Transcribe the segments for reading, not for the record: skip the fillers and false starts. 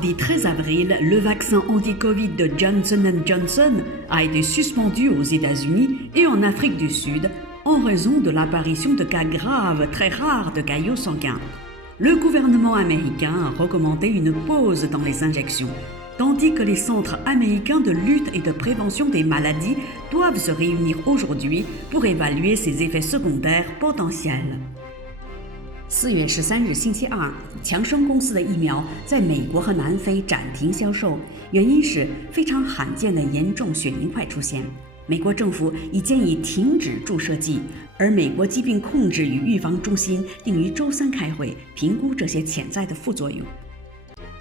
mardi 13 avril, le vaccin anti-Covid de Johnson & Johnson a été suspendu aux États-Unis et en Afrique du Sud en raison de l'apparition de cas graves très rares de caillots sanguins. Le gouvernement américain a recommandé une pause dans les injections, tandis que les centres américains de lutte et de prévention des maladies doivent se réunir aujourd'hui pour évaluer ses effets secondaires potentiels. 4月13日星期二，强生公司的疫苗在美国和南非暂停销售，原因是非常罕见的严重血凝块出现。美国政府已建议停止注射剂，而美国疾病控制与预防中心定于周三开会，评估这些潜在的副作用。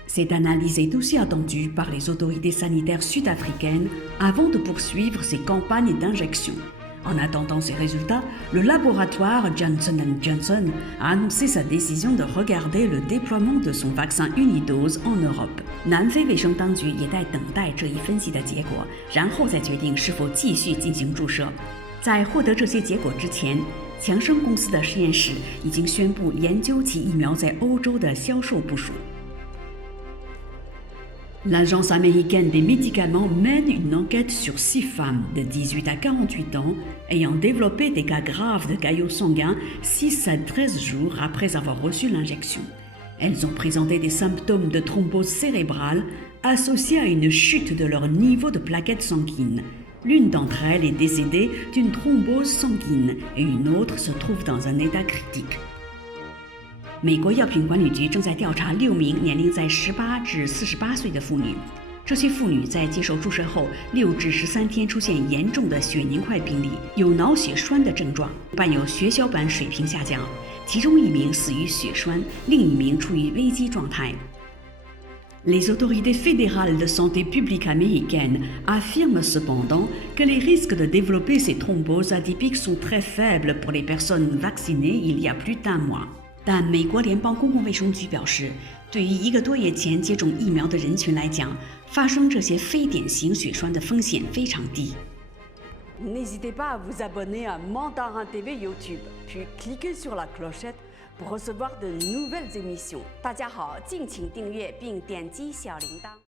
Cette analyse est aussi attendue par les autorités sanitaires sud-africaines avant de poursuivre ces campagnes d'injection. En attendant ces résultats, le laboratoire Johnson & Johnson a annoncé sa décision de regarder le déploiement de son vaccin unidose en Europe. 南非卫生当局也在等待这一分析的结果，然后再决定是否继续进行注射。在获得这些结果之前，强生公司的实验室已经宣布研究其疫苗在欧洲的销售部署。L'Agence américaine des médicaments mène une enquête sur 6 femmes de 18 à 48 ans ayant développé des cas graves de caillots sanguins 6 à 13 jours après avoir reçu l'injection. Elles ont présenté des symptômes de thrombose cérébrale associés à une chute de leur niveau de plaquettes sanguines. L'une d'entre elles est décédée d'une thrombose sanguine et une autre se trouve dans un état critique. 美国药品管理局正在调查6名年龄在18至48岁的妇女，这些妇女在接受注射后6至13天出现严重的血凝块病例，有脑血栓的症状，伴有血小板水平下降，其中1名死于血栓，另1名处于危机状态。Les autorités fédérales de santé publique américaines affirment cependant que les risques de développer ces thromboses atypiques sont très faibles pour les personnes vaccinées il y a plus d'1 mois. 但美国联邦公共卫生局表示，对于1个多月前接种疫苗的人群来讲，发生这些非典型血栓的风险非常低。N'hésitez pas à vous abonner à Mandarin TV YouTube, puis cliquez sur la clochette pour recevoir de nouvelles émissions. 大家好，敬请订阅并点击小铃铛。